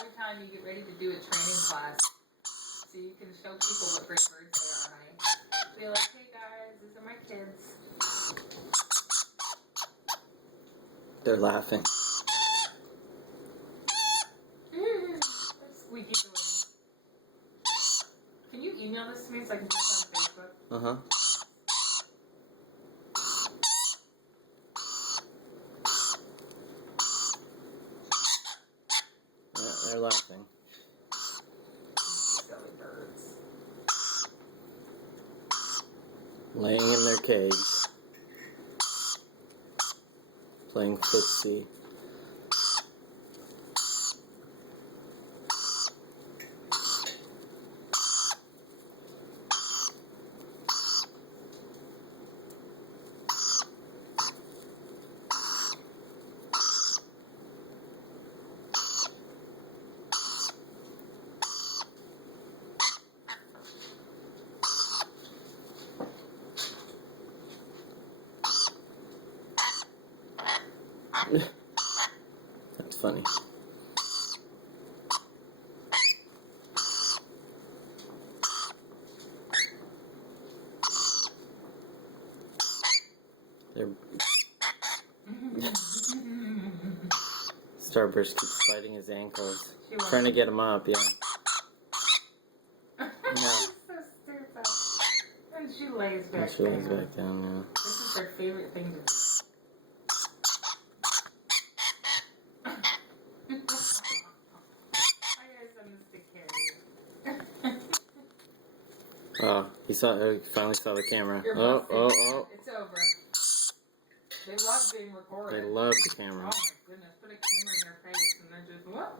every time you get ready to do a training class, so you can show people what great birds they are, honey. Be like, hey guys, these are my kids. They're laughing. Squeaky door. Can you email this to me so I can put it on Facebook? Uh-huh. Yeah, they're laughing. Silly birds. Laying in their cage. Playing footsie. That's funny. They're Starburst keeps biting his ankles. Trying to get him up, yeah. She's so stupid. And she lays back And she lays down. back down, yeah. This is her favorite thing to do. I gotta send this to Carrie. Oh, he finally saw the camera. You're Oh, busted. oh, oh. It's over. They love being recorded. They love the camera. Oh my goodness, put a camera in their face and they're just, what?